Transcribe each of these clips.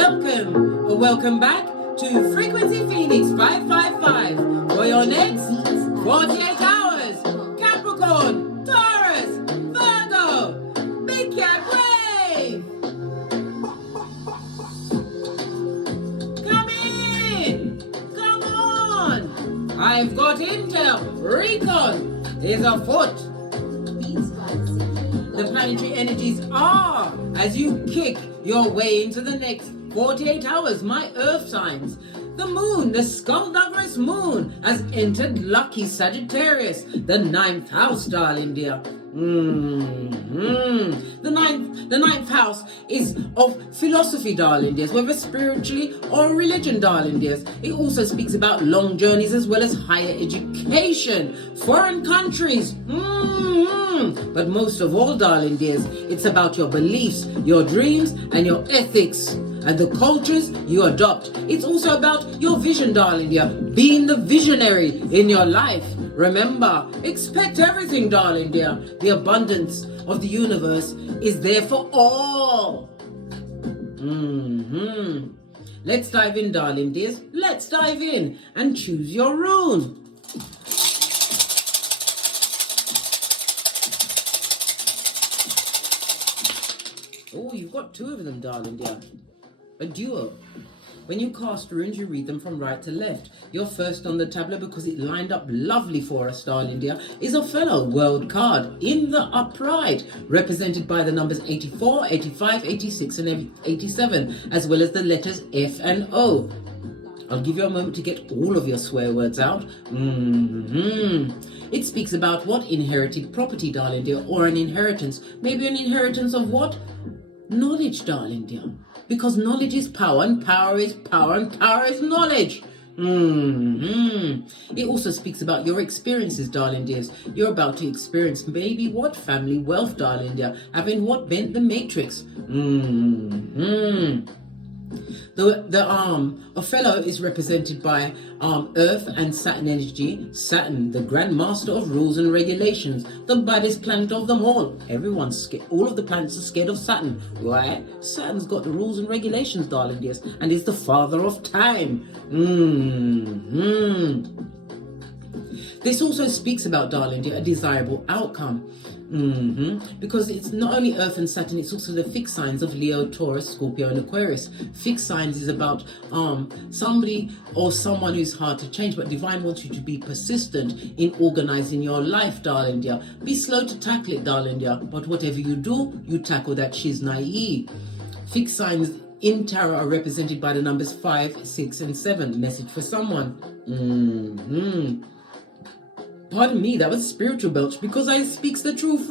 Welcome back to Frequency Phoenix 555 for your next 48 hours. Capricorn, Taurus, Virgo, Big Cat Wave. Come in, come on. I've got intel. Recon is afoot. The planetary energies are as you kick your way into the next 48 hours, my earth signs. The moon, the skullduggerous moon, has entered lucky Sagittarius, the 9th house, darling dear. The ninth house is of philosophy, darling dears, whether spiritually or religion, darling dears. It also speaks about long journeys as well as higher education, foreign countries. But most of all, darling dears, it's about your beliefs, your dreams, and your ethics, and the cultures you adopt. It's also about your vision, darling dear, being the visionary in your life. Remember, expect everything, darling dear. The abundance of the universe is there for all. Let's dive in, darling dears. Let's dive in and choose your rune. Oh, you've got two of them, darling dear. A duo. When you cast runes, you read them from right to left. Your first on the tablet, because it lined up lovely for us, darling dear, is a fellow world card in the upright, represented by the numbers 84, 85, 86, and 87, as well as the letters F and O. I'll give you a moment to get all of your swear words out. It speaks about what? Inherited property, darling dear, or an inheritance. Maybe an inheritance of what? Knowledge, darling dear. Because knowledge is power, and power is power, and power is knowledge. It also speaks about your experiences, darling dears. You're about to experience maybe what? Family wealth, darling dear. Having what? Bent the matrix. A fellow is represented by Earth and Saturn energy. Saturn, the Grand Master of rules and regulations, the baddest planet of them all. Everyone's scared. All of the planets are scared of Saturn. Why? Saturn's got the rules and regulations, darling dears, and is the father of time. This also speaks about, darling dear, a desirable outcome. Because it's not only Earth and Saturn, it's also the fixed signs of Leo, Taurus, Scorpio, and Aquarius. Fixed signs is about somebody or someone who's hard to change, but Divine wants you to be persistent in organizing your life, darling dear. Be slow to tackle it, darling dear, but whatever you do, you tackle that shiznai. Fixed signs in tarot are represented by the numbers 5, 6, and 7. Message for someone. Pardon me, that was spiritual belch because I speaks the truth.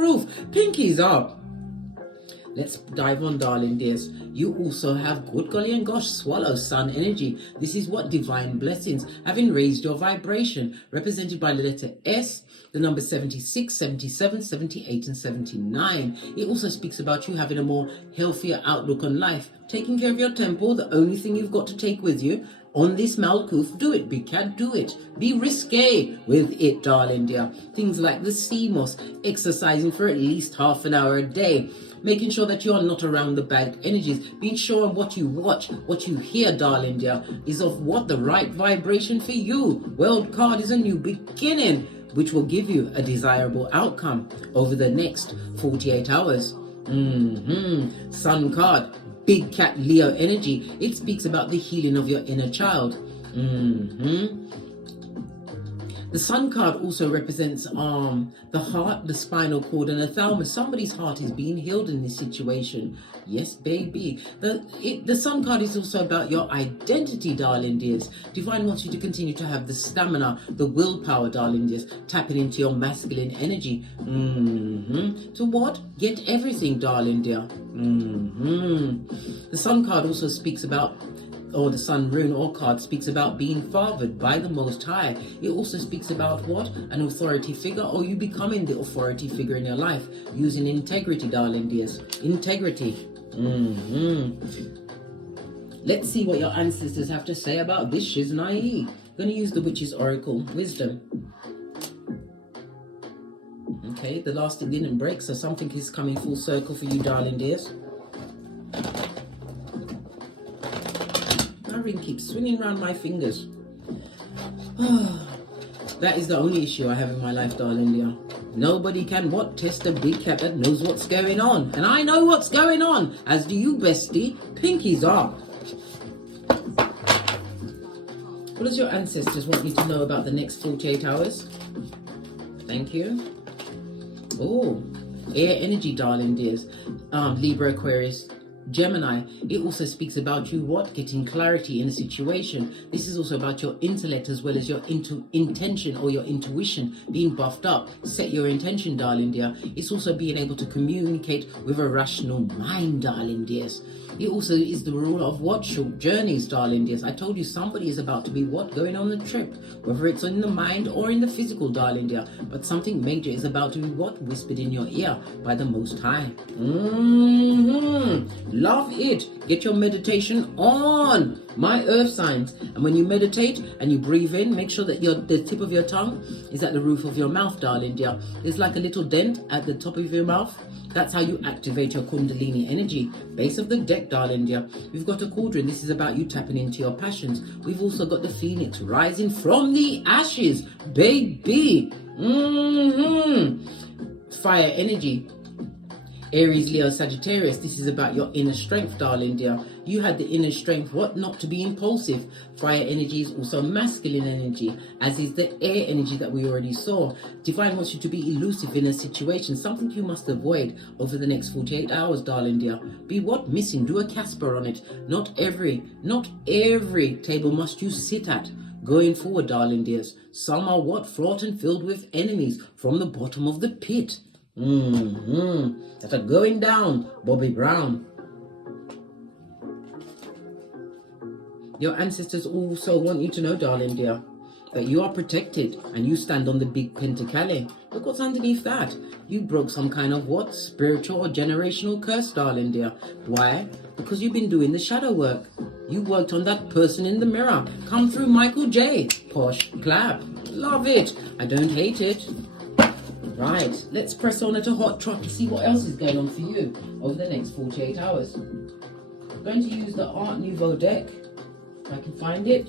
Pinkies up. Let's dive on, darling dears. You also have good golly and gosh swallow sun energy. This is what? Divine blessings, having raised your vibration, represented by the letter S, the number 76, 77, 78, and 79. It also speaks about you having a more healthier outlook on life, taking care of your temple, the only thing you've got to take with you. On this Malkuth, do it, big cat, do it. Be risque with it, darling dear. Things like the sea moss, exercising for at least half an hour a day, making sure that you are not around the bad energies, being sure what you watch, what you hear, darling dear, is of what? The right vibration for you. World card is a new beginning, which will give you a desirable outcome over the next 48 hours. Sun card. Big cat Leo energy. It speaks about the healing of your inner child. The Sun card also represents the heart, the spinal cord, and the thalamus. Somebody's heart is being healed in this situation. Yes, baby. The Sun card is also about your identity, darling dears. Divine wants you to continue to have the stamina, the willpower, darling dears, tapping into your masculine energy. To what? Get everything, darling dear. The Sun card also speaks about, or the Sun rune or card speaks about being fathered by the Most High. It also speaks about what? An authority figure, or you becoming the authority figure in your life, using integrity, darling dears. Integrity. Let's see what your ancestors have to say about this shiznai. I'm going to use the Witch's Oracle Wisdom. Okay, the last it didn't break, so something is coming full circle for you, darling dears. ring keeps swinging around my fingers. That is the only issue I have in my life, darling dear. Nobody can test a big cat that knows what's going on. And I know what's going on, as do you, bestie. Pinkies up. What does your ancestors want you to know about the next 48 hours? Thank you. Oh, air energy, darling dears. Libra, Aquarius, Gemini. It also speaks about you getting clarity in a situation. This is also about your intellect as well as your intention or your intuition being buffed up. Set your intention, darling dear. It's also being able to communicate with a rational mind, darling dears. It also is the rule of short journeys, darling dears. I told you somebody is about to be going on the trip, whether it's in the mind or in the physical, darling dear. But something major is about to be whispered in your ear by the Most High. Love it. Get your meditation on, my earth signs. And when you meditate and you breathe in, make sure that the tip of your tongue is at the roof of your mouth, darling dear. There's like a little dent at the top of your mouth. That's how you activate your Kundalini energy. Base of the deck, darling dear. We've got a cauldron. This is about you tapping into your passions. We've also got the phoenix rising from the ashes, baby. Fire energy. Aries, Leo, Sagittarius, this is about your inner strength, darling dear. You had the inner strength, not to be impulsive. Fire energy is also masculine energy, as is the air energy that we already saw. Divine wants you to be elusive in a situation, something you must avoid over the next 48 hours, darling dear. Be missing? Do a Casper on it. Not every table must you sit at. Going forward, darling dears. Some are fraught and filled with enemies from the bottom of the pit. That are going down, Bobby Brown. Your ancestors also want you to know, darling dear, that you are protected and you stand on the big Pentacale. Look what's underneath that. You broke some kind of spiritual or generational curse, darling dear. Why? Because you've been doing the shadow work. You worked on that person in the mirror. Come through, Michael J. Posh clap. Love it. I don't hate it. Right, let's press on at a hot trot to see what else is going on for you over the next 48 hours. I'm going to use the Art Nouveau deck, if I can find it.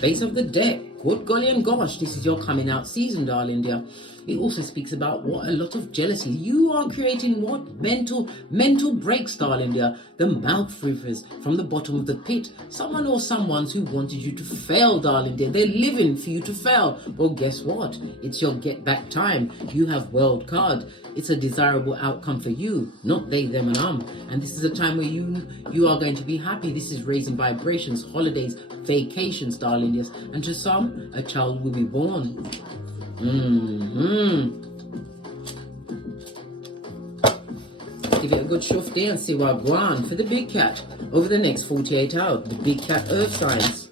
Base of the deck. Good golly and gosh, this is your coming out season, darling dear. It also speaks about a lot of jealousy. You are creating mental breaks, darling dear. The mouth rivers from the bottom of the pit. Someone or someone's who wanted you to fail, darling dear. They're living for you to fail. Well, guess what? It's your get back time. You have world card. It's a desirable outcome for you, not they, them, and And this is a time where you are going to be happy. This is raising vibrations, holidays, vacations, darling dears. And to some, a child will be born. Give it a good shufti and see what go on for the big cat over the next 48 hours. The big cat earth signs.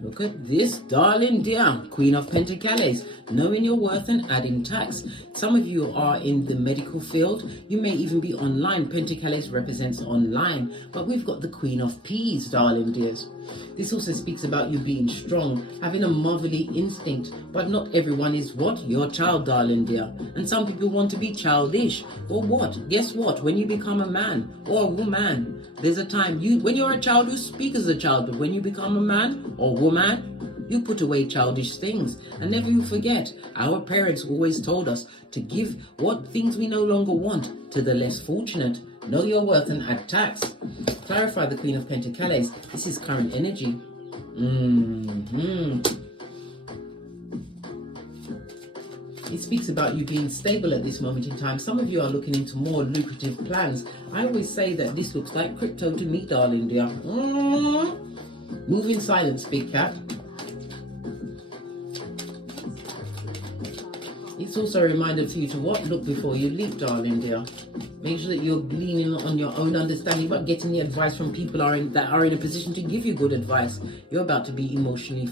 Look at this, darling dear. Queen of Pentacles. Knowing your worth and adding tax. Some of you are in the medical field. You may even be online. Pentacles represents online. But we've got the Queen of Peas, darling dears. This also speaks about you being strong, having a motherly instinct. But not everyone is your child, darling dear. And some people want to be childish. Or guess what? When you become a man or a woman, there's a time when you're a child, you speak as a child. But when you become a man or woman, you put away childish things. And never you forget, our parents always told us to give what things we no longer want to the less fortunate. Know your worth and add tax. Clarify the Queen of Pentacles. This is current energy. It speaks about you being stable at this moment in time. Some of you are looking into more lucrative plans. I always say that this looks like crypto to me, darling dear. Move in silence, big cat. It's also a reminder for you to look before you leap, darling dear. Make sure that you're leaning on your own understanding, but getting the advice from people that are in a position to give you good advice. You're about to be emotionally...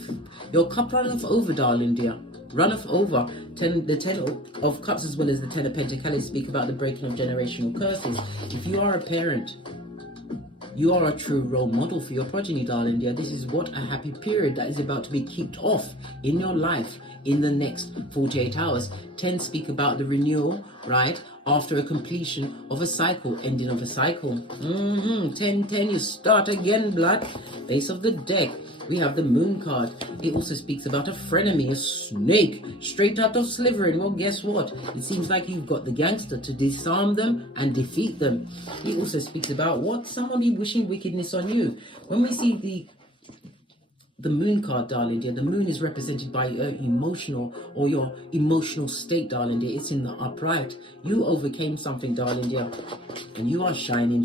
Your cup runneth over, darling dear. Runneth over. The 10 of Cups as well as the 10 of Pentacles speak about the breaking of generational curses. If you are a parent, You are a true role model for your progeny, darling dear. This is what a happy period that is about to be kicked off in your life in the next 48 hours. 10 speak about the renewal, right? After a completion of a cycle, ending of a cycle. 10, you start again, blood. Base of the deck. We have the moon card. It also speaks about a frenemy, a snake, straight out of Slytherin. Well, guess what? It seems like you've got the gangster to disarm them and defeat them. It also speaks about what? Somebody wishing wickedness on you. When we see the moon card, darling dear, the moon is represented by your emotional state, darling dear. It's in the upright. You overcame something, darling dear, and you are shining.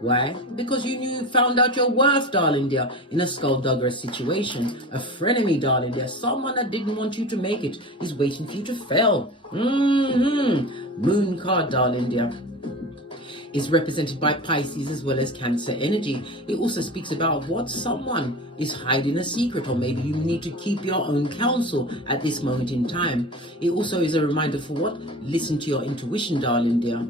Why? Because you found out your worth, darling dear, in a skulldugger situation. A frenemy, darling dear, someone that didn't want you to make it is waiting for you to fail. Moon card, darling dear, is represented by Pisces as well as Cancer energy. It also speaks about what? Someone is hiding a secret, or maybe you need to keep your own counsel at this moment in time. It also is a reminder for what? Listen to your intuition, darling dear.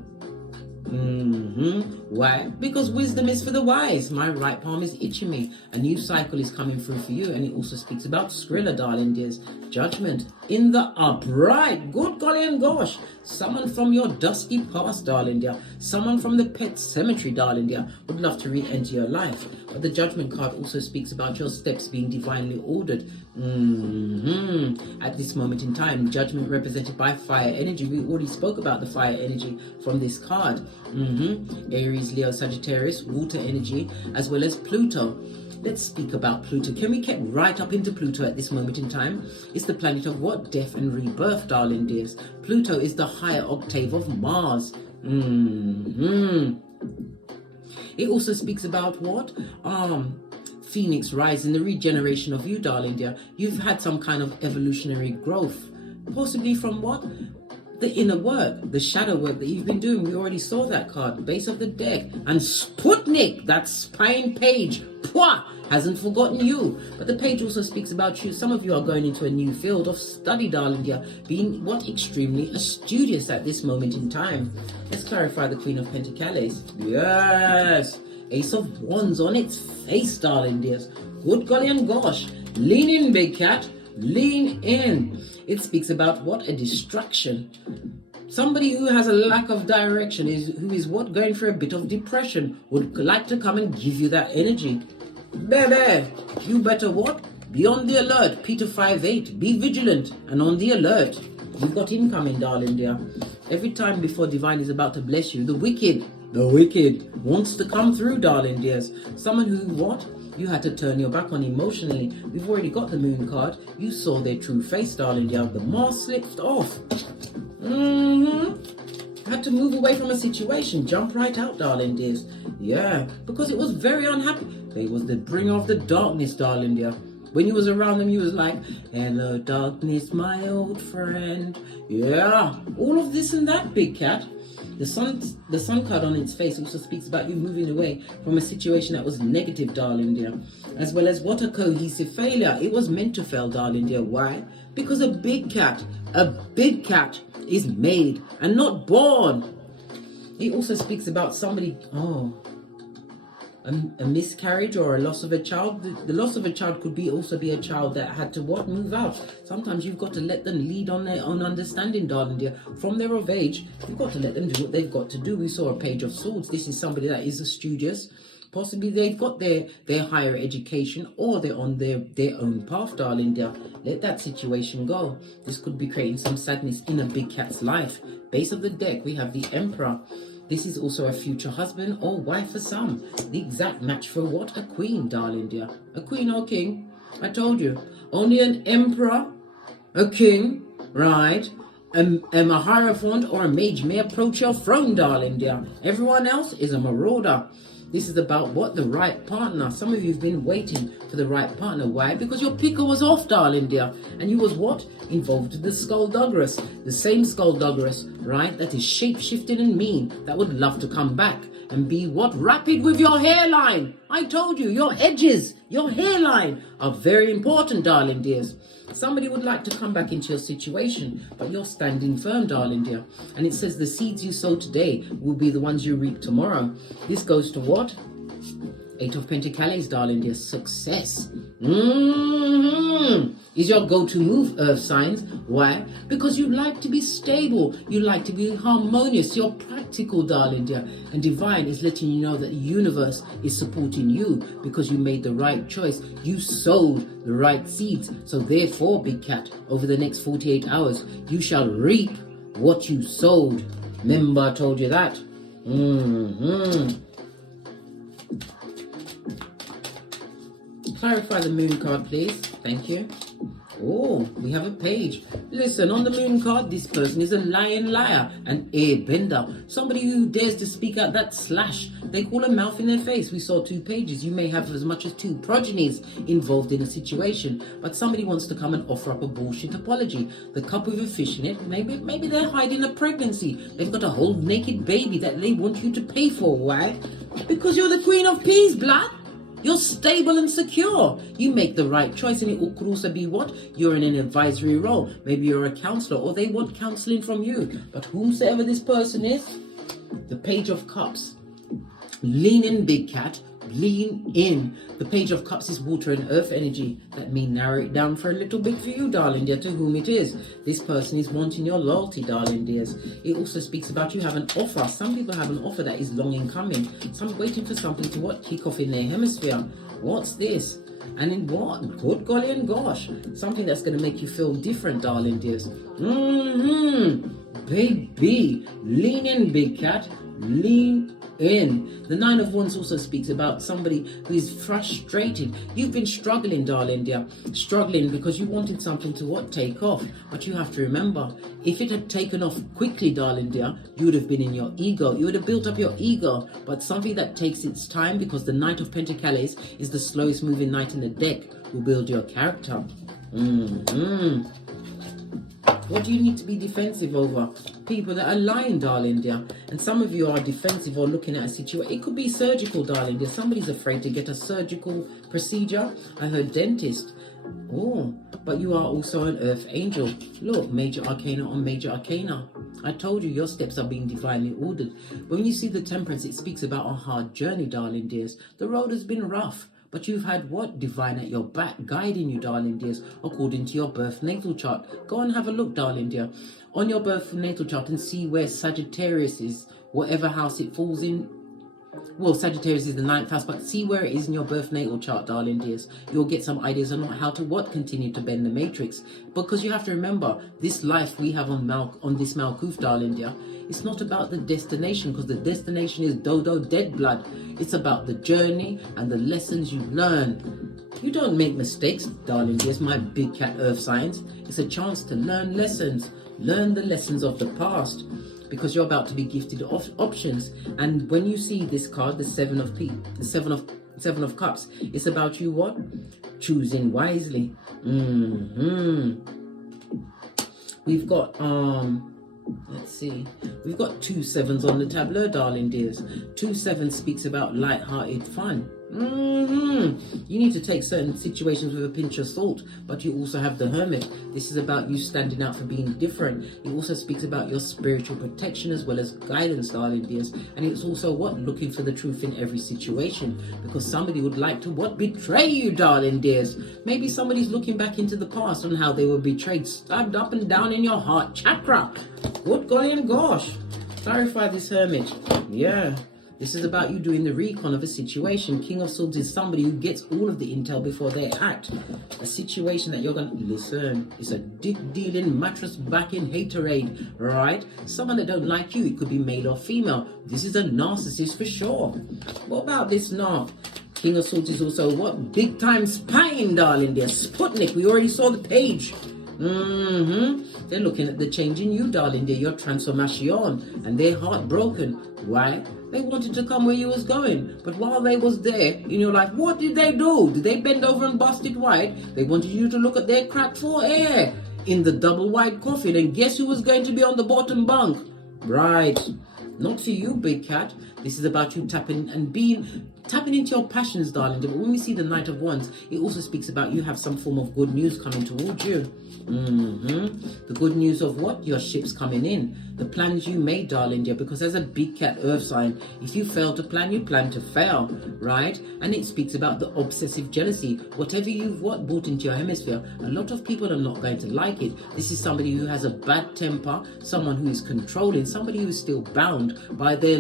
Why? Because wisdom is for the wise. My right palm is itching me. A new cycle is coming through for you. And it also speaks about Skrilla, darling dears. Judgment in the upright. Good golly and gosh. Someone from your dusty past, darling dear. Someone from the pet cemetery, darling dear, would love to re-enter your life. But the Judgment card also speaks about your steps being divinely ordered. At this moment in time, Judgment represented by fire energy. We already spoke about the fire energy from this card. Aries, Leo, Sagittarius, water energy, as well as Pluto. Let's speak about Pluto. Can we get right up into Pluto at this moment in time? It's the planet of what? Death and rebirth, darling dears. Pluto is the higher octave of Mars. It also speaks about what? Phoenix rising, the regeneration of you, darling dear. You've had some kind of evolutionary growth. Possibly from what? The inner work, the shadow work that you've been doing. We already saw that card, base of the deck. And Sputnik, that spine page, hasn't forgotten you. But the page also speaks about you. Some of you are going into a new field of study, darling dear, being what? Extremely studious at this moment in time. Let's clarify the Queen of Pentacles. Yes, Ace of Wands on its face, darling dears. Good golly and gosh. Lean in, big cat. Lean in. It speaks about what? A distraction. Somebody who has a lack of direction, who is what? Going through a bit of depression, would like to come and give you that energy. Baby, you better what? Be on the alert. Peter 5:8. Be vigilant and on the alert. You've got incoming, darling dear. Every time before divine is about to bless you, the wicked wants to come through, darling dears. Someone who what? You had to turn your back on emotionally. We've already got the moon card. You saw their true face, darling dear. The mask slipped off. Had to move away from a situation. Jump right out, darling dears. Yeah, because it was very unhappy. They was the bringer of the darkness, darling dear. When you was around them, you was like, hello, darkness, my old friend. Yeah, all of this and that, big cat. The sun card on its face also speaks about you moving away from a situation that was negative, darling dear. As well as what? A cohesive failure. It was meant to fail, darling dear. Why? Because a big cat is made and not born. It also speaks about somebody, a miscarriage or a loss of a child. The loss of a child could also be a child that had to what? Move out. Sometimes you've got to let them lead on their own understanding, darling dear. From their of age, you've got to let them do what they've got to do. We saw a Page of Swords. This is somebody that is a studious. Possibly they've got their higher education, or they're on their own path, darling dear. Let that situation go. This could be creating some sadness in a big cat's life. Base of the deck, we have the Emperor. This is also a future husband or wife for some. The exact match for what? A queen, darling dear. A queen or king. I told you. Only an emperor, a king, right? A hierophant or a mage may approach your throne, darling dear. Everyone else is a marauder. This is about what? The right partner. Some of you have been waiting for the right partner. Why? Because your picker was off, darling dear. And you was what? Involved with the skullduggeress. The same skullduggeress, right? That is shape-shifting and mean. That would love to come back and be what? Rapid with your hairline. I told you, your edges, your hairline are very important, darling dears. Somebody would like to come back into your situation, but you're standing firm, darling dear. And it says the seeds you sow today will be the ones you reap tomorrow. This goes to what? Eight of Pentacles, darling dear. Success. Is your go-to move, earth signs. Why? Because you like to be stable. You like to be harmonious. You're practical, darling dear. And divine is letting you know that the universe is supporting you because you made the right choice. You sowed the right seeds. So therefore, big cat, over the next 48 hours, you shall reap what you sowed. Remember I told you that? Clarify the moon card, please. Thank you. Oh, we have a page. Listen, on the moon card, this person is a lying liar, an airbender, somebody who dares to speak out that slash. They call a mouth in their face. We saw 2 pages. You may have as much as 2 progenies involved in a situation, but somebody wants to come and offer up a bullshit apology. The cup with a fish in it, maybe they're hiding a pregnancy. They've got a whole naked baby that they want you to pay for. Why? Because you're the Queen of Peace, blood. You're stable and secure. You make the right choice, and it could also be what? You're in an advisory role. Maybe you're a counselor, or they want counseling from you. But whomsoever this person is, the Page of Cups. Lean in, big cat. Lean in. The Page of Cups is water and earth energy. Let me narrow it down for a little bit for you, darling dear, to whom it is. This person is wanting your loyalty, darling dears. It also speaks about you have an offer. Some people have an offer that is long in coming. Some waiting for something to what? Kick off in their hemisphere. What's this? And in what? Good golly and gosh. Something that's going to make you feel different, darling dears. Baby. Lean in, big cat. Lean in. The Nine of Wands also speaks about somebody who is frustrated. You've been struggling, darling dear. Struggling because you wanted something to what? Take off. But you have to remember, if it had taken off quickly, darling dear, you would have been in your ego. You would have built up your ego. But something that takes its time, because the Knight of Pentacles is the slowest moving knight in the deck, will build your character. What do you need to be defensive over? People that are lying, darling dear. And some of you are defensive or looking at a situation. It could be surgical, darling dear. Somebody's afraid to get a surgical procedure. I heard dentist. Oh, but you are also an earth angel. Look, major arcana on major arcana. I told you your steps are being divinely ordered. When you see the Temperance, it speaks about a hard journey, darling dears. The road has been rough. But you've had what? Divine at your back, guiding you, darling dears, according to your birth natal chart. Go and have a look, darling dear, on your birth natal chart and see where Sagittarius is, whatever house it falls in. Well, Sagittarius is the 9th house, but see where it is in your birth natal chart, darling dears. You'll get some ideas on how to what? Continue to bend the matrix. Because you have to remember, this life we have on this Malkuth, darling dear, it's not about the destination, because the destination is dodo dead blood. It's about the journey and the lessons you learn. You don't make mistakes, darling dears, my big cat earth signs. It's a chance to learn lessons. Learn the lessons of the past. Because you're about to be gifted options. And when you see this card, the Seven of Cups, it's about you what? Choosing wisely. We've got let's see, we've got 2 sevens on the tableau, darling dears. 2 7 speaks about light-hearted fun. You need to take certain situations with a pinch of salt, but you also have the Hermit. This is about you standing out for being different. It also speaks about your spiritual protection as well as guidance, darling dears. And it's also what? Looking for the truth in every situation, because somebody would like to what? Betray you, darling dears. Maybe somebody's looking back into the past on how they were betrayed, stabbed up and down in your heart chakra. Good golly and gosh. Clarify this, Hermit. Yeah. This is about you doing the recon of a situation. King of Swords is somebody who gets all of the intel before they act. A situation that you're going to listen. It's a dick-dealing, mattress-backing haterade, right? Someone that don't like you. It could be male or female. This is a narcissist for sure. What about this now? King of Swords is also what? Big-time spying, darling dear. Sputnik. We already saw the page. They're looking at the change in you, darling dear, your transformation, and they're heartbroken. Why? They wanted to come where you was going, but while they was there in your life, what did they do? Did they bend over and bust it wide? They wanted you to look at their cracked for air in the double wide coffin, and guess who was going to be on the bottom bunk? Right. Not for you, big cat. This is about you tapping and being tapping into your passions, darling. But when we see the Knight of Wands, it also speaks about you have some form of good news coming towards you. The good news of what? Your ship's coming in. The plans you made, darling dear, because as a big cat earth sign, if you fail to plan, you plan to fail, right? And it speaks about the obsessive jealousy. Whatever you've brought into your hemisphere, a lot of people are not going to like it. This is somebody who has a bad temper, someone who is controlling, somebody who is still bound by their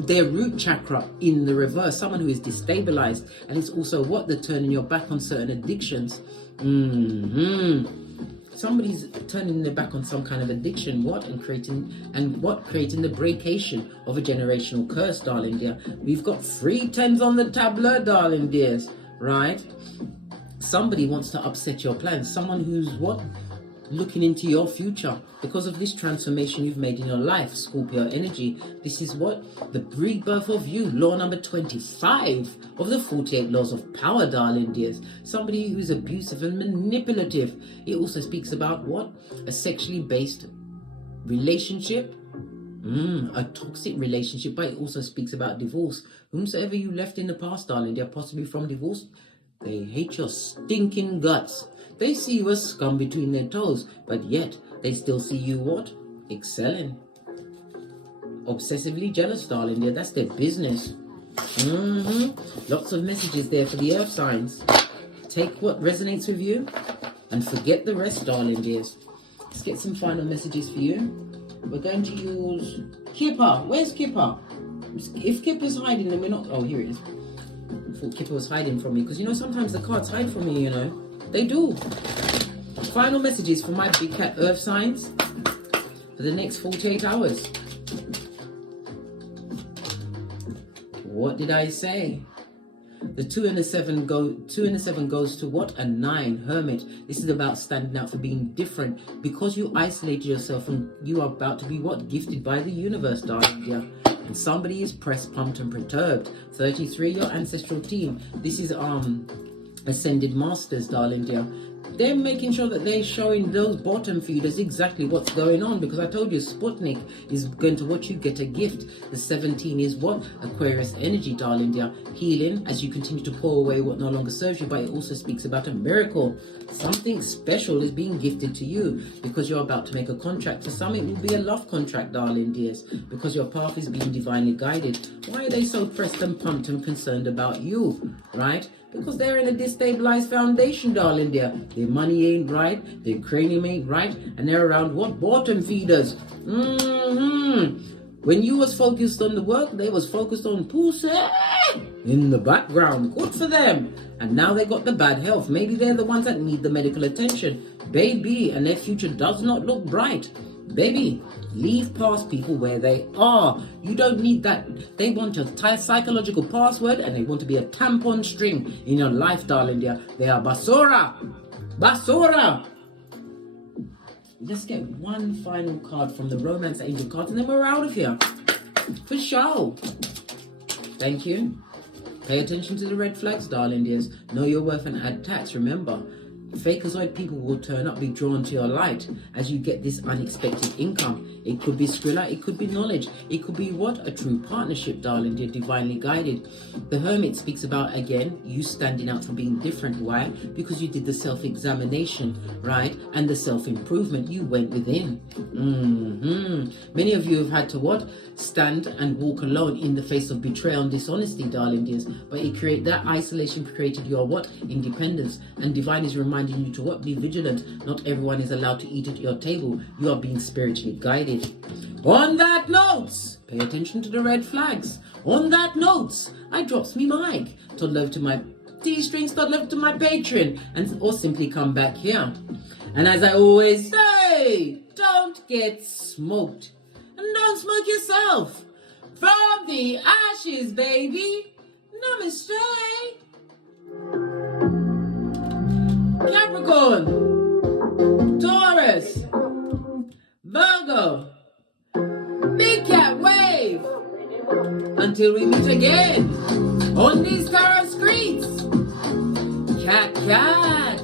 their root chakra in the reverse, someone who is destabilized. And it's also what? They're turning your back on certain addictions. Somebody's turning their back on some kind of addiction, creating the breakation of a generational curse, darling dear. We've got 3 10s on the tableau, darling dears, right? Somebody wants to upset your plans, someone who's looking into your future because of this transformation you've made in your life, Scorpio energy. This is the rebirth of you, law number 25 of the 48 laws of power, darling dears. Somebody who's abusive and manipulative. It also speaks about a sexually based relationship, a toxic relationship, but it also speaks about divorce. Whomsoever you left in the past, darling dear, possibly from divorce, they hate your stinking guts. They see you as scum between their toes, but yet they still see you excelling. Obsessively jealous, darling dear. That's their business. Lots of messages there for the earth signs. Take what resonates with you and forget the rest, darling dears. Let's get some final messages for you. We're going to use Kipper. Where's Kipper? If Kipper's hiding, then we're not... Oh, here it is. I thought Kipper was hiding from me, because sometimes the cards hide from me, They do. Final messages for my big cat earth signs for the next 48 hours. What did I say? The 2 and the 7 goes to what? A 9, Hermit. This is about standing out for being different. Because you isolated yourself and you are about to be gifted by the universe, darling dear. And somebody is pressed, pumped and perturbed. 33, your ancestral team. This is Ascended Masters, darling dear. They're making sure that they're showing those bottom feeders exactly what's going on, because I told you Sputnik is going to watch you get a gift. The 17 is Aquarius energy, darling dear. Healing as you continue to pour away what no longer serves you, but it also speaks about a miracle. Something special is being gifted to you because you're about to make a contract. For some, it will be a love contract, darling dears, because your path is being divinely guided. Why are they so pressed and pumped and concerned about you, right? Because they're in a destabilized foundation, darling dear. Their money ain't right, their cranium ain't right, and they're around bottom feeders. When you was focused on the work, they was focused on pussy in the background. Good for them. And now they got the bad health. Maybe they're the ones that need the medical attention. Baby, and their future does not look bright. Baby, leave past people where they are. You don't need that. They want your psychological password, and they want to be a tampon string in your life, darling dear. They are basura. Basura. Let's get one final card from the Romance Angel cards, and then we're out of here. For sure. Thank you. Pay attention to the red flags, darling dears. Know your worth and add tax. Remember, Fakerzoid people will turn up, be drawn to your light as you get this unexpected income. It could be Skrilla, it could be knowledge, it could be a true partnership, darling dear, divinely guided. The Hermit speaks about, again, you standing out for being different. Why? Because you did the self-examination, right? And the self-improvement. You went within. Many of you have had to stand and walk alone in the face of betrayal and dishonesty, darling dears. But that isolation created your independence. And divine is reminding you to be vigilant. Not everyone is allowed to eat at your table. You are being spiritually guided. On that note, pay attention to the red flags. On that note, I drops me mic. Todd love to my T-strings, Todd love to my Patreon, or simply come back here. And as I always say, don't get smoked. And don't smoke yourself. From the ashes, baby. Namaste. Capricorn, Taurus, Virgo, Big Cat Wave. Until we meet again on these tarot streets. Cat, cat,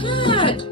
cat.